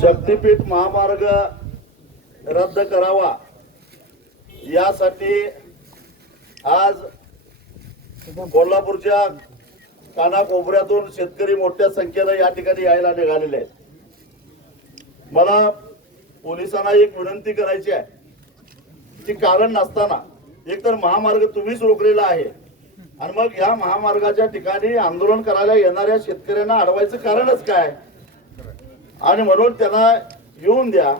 शक्तीपीठ महामार्ग रद्द करावा. यासाठी आज कोल्हापूरच्या कानाकोपऱ्यातून शेतकरी मोठ्या संख्येनं या ठिकाणी यायला निघालेले आहेत. मला पोलिसांना एक विनंती करायची आहे. की कारण नसताना एकतर महामार्ग तुम्हीच रोखलेला आहे आणि मग या महामार्गाच्या ठिकाणी आंदोलन करायला येणाऱ्या शेतकऱ्यांना अडवायचं कारणच काय? आणि म्हणून त्यांना येऊन द्या.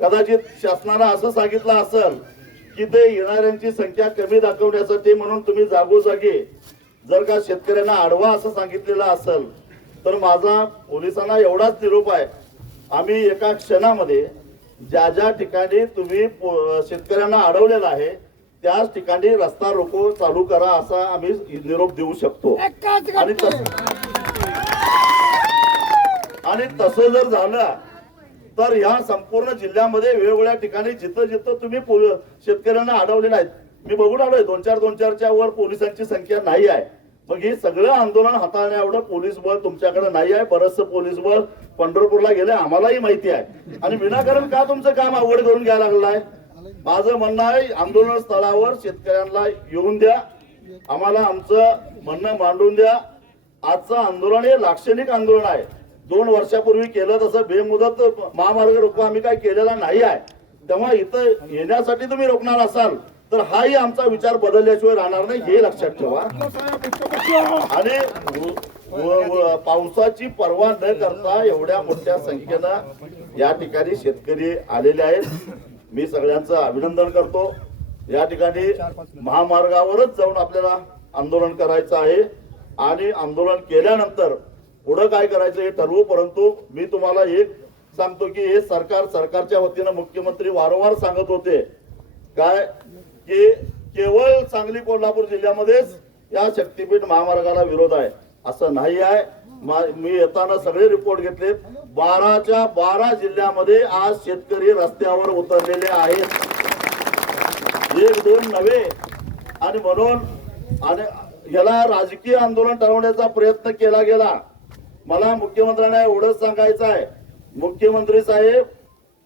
कदाचित शासनाला असं सांगितलं असेल की ते येणाऱ्यांची संख्या कमी दाखवण्यासाठी म्हणून तुम्ही जागोजागी जर का शेतकऱ्यांना अडवा असं सांगितलेलं असेल तर माझा पोलिसांना एवढाच निरोप आहे. आम्ही एका क्षणामध्ये ज्या ज्या ठिकाणी तुम्ही शेतकऱ्यांना अडवलेलं आहे त्याच ठिकाणी रस्ता रोको चालू करा असा आम्ही निरोप देऊ शकतो. आणि आणि तसं जर झालं तर ह्या संपूर्ण जिल्ह्यामध्ये वेगवेगळ्या ठिकाणी जिथं जिथं तुम्ही पोल- शेतकऱ्यांना अडवलेलं आहेत. मी बघून आलोय दोन चार दोन चारच्या वर पोलिसांची संख्या नाही आहे. मग हे सगळं आंदोलन हाताळण्या एवढं पोलीस बळ तुमच्याकडे नाही आहे. बरचसं पोलीस बळ पंढरपूरला गेले आम्हालाही माहिती आहे. आणि विनाकारण का तुमचं काम अवघड करून घ्यायला लागलाय? माझं म्हणणं आहे आंदोलन स्थळावर शेतकऱ्यांना येऊन द्या. आम्हाला आमचं म्हणणं मांडून द्या. आजचं आंदोलन हे लाक्षणिक आंदोलन आहे. दोन वर्षापूर्वी केलं तसं बेमुदत महामार्ग रोको आम्ही काय केलेला नाही आहे. तेव्हा इथं येण्यासाठी तुम्ही रोखणार असाल तर हाही आमचा विचार बदलल्याशिवाय राहणार नाही हे लक्षात ठेवा. आणि पावसाची पर्वा न करता एवढ्या मोठ्या संख्येनं या ठिकाणी शेतकरी आलेले आहेत. मी सगळ्यांचं अभिनंदन करतो. या ठिकाणी महामार्गावरच जाऊन आपल्याला आंदोलन करायचं आहे. आणि आंदोलन केल्यानंतर पुढं काय करायचं हे ठरवू परंतु मी तुम्हाला एक सांगतो की हे सरकार सरकारच्या वतीनं मुख्यमंत्री वारंवार सांगत होते. काय? की केवळ सांगली कोल्हापूर जिल्ह्यामध्येच या शक्तीपीठ महामार्गाला विरोध आहे. असं नाही आहे. मी येताना सगळे रिपोर्ट घेतले बाराच्या बारा जिल्ह्यामध्ये आज शेतकरी रस्त्यावर उतरलेले आहेत. एक दोन नव्हे. आणि म्हणून आणि याला राजकीय आंदोलन ठरवण्याचा प्रयत्न केला गेला. मला मुख्यमंत्र्यांना एवढंच सांगायचं आहे. मुख्यमंत्री साहेब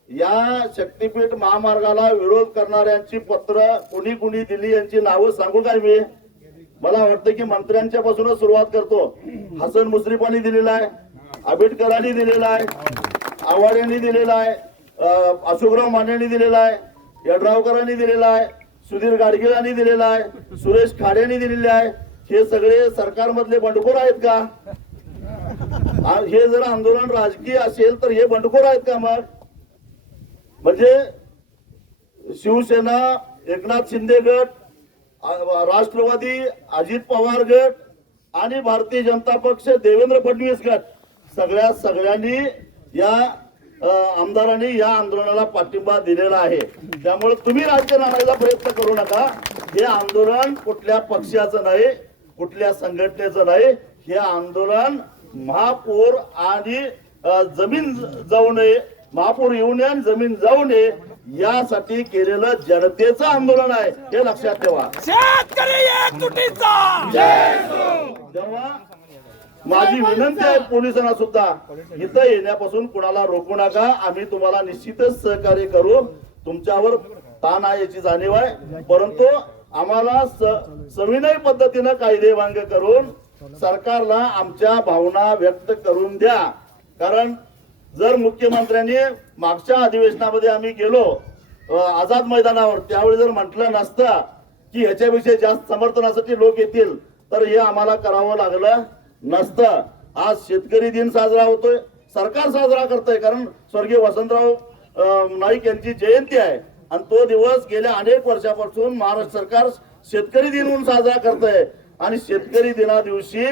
या शक्तीपीठ महामार्गाला विरोध करणाऱ्यांची पत्र कोणी कोणी दिली यांची नावं सांगू काय मी? मला वाटतं की मंत्र्यांच्या पासूनच सुरुवात करतो. हसन मुश्रीफांनी दिलेला आहे आंबेडकरांनी दिलेला आहे आव्हाड यांनी दिलेला आहे अशोकराव मानेंनी दिलेला आहे यड्रावकरांनी दिलेला आहे सुधीर गाडगिळांनी दिलेला आहे सुरेश खाडेंनी दिलेले आहे. हे सगळे सरकारमधले बंडखोर आहेत का? आज हे जर आंदोलन राजकीय असेल तर हे बंडखोर आहेत का मग? म्हणजे शिवसेना एकनाथ शिंदे गट राष्ट्रवादी अजित पवार गट आणि भारतीय जनता पक्ष देवेंद्र फडणवीस गट सगळ्या सगळ्यांनी या आमदारांनी या आंदोलनाला पाठिंबा दिलेला आहे. त्यामुळे तुम्ही राजकारण आणायला प्रयत्न करू नका. हे आंदोलन कुठल्या पक्षाचं नाही कुठल्या संघटनेचं नाही. हे आंदोलन महापूर आणि जमीन जाऊ नये महापूर येऊ नये आणि जमीन जाऊ नये यासाठी केलेलं जनतेचं आंदोलन आहे. हे लक्षात ठेवा. तेव्हा माझी विनंती आहे पोलिसांना सुद्धा इथं येण्यापासून कुणाला रोखू नका आम्ही तुम्हाला निश्चितच सहकार्य करू. तुमच्यावर ताण आहे याची जाणीव आहे. परंतु आम्हाला सविनय पद्धतीनं कायदेभंग करून सरकारला आमच्या भावना व्यक्त करून द्या. कारण जर मुख्यमंत्र्यांनी मागच्या अधिवेशनामध्ये आम्ही गेलो आझाद मैदानावर त्यावेळी जर म्हटलं नसतं की ह्याच्याविषयी जास्त समर्थनासाठी लोक येतील तर हे आम्हाला करावं लागलं नसतं. आज शेतकरी दिन साजरा होतोय. सरकार साजरा करतंय कारण स्वर्गीय वसंतराव नाईक यांची जयंती आहे. आणि तो दिवस गेल्या अनेक वर्षापासून महाराष्ट्र सरकार शेतकरी दिन म्हणून साजरा करतंय. आणि शेतकरी दिना दिवशी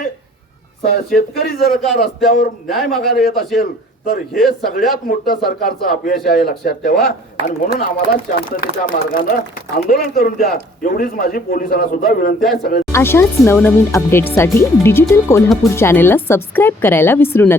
शेतकरी जर का रस्त्यावर न्याय मागायला येत असेल तर हे सगळ्यात मोठं सरकारचं अपयश आहे लक्षात ठेवा. आणि म्हणून आम्हाला शांततेच्या मार्गानं आंदोलन करून द्या एवढीच माझी पोलिसांना सुद्धा विनंती आहे. सगळ्या अशाच नवनवीन अपडेट्ससाठी डिजिटल कोल्हापूर चॅनेलला सबस्क्राईब करायला विसरू नका.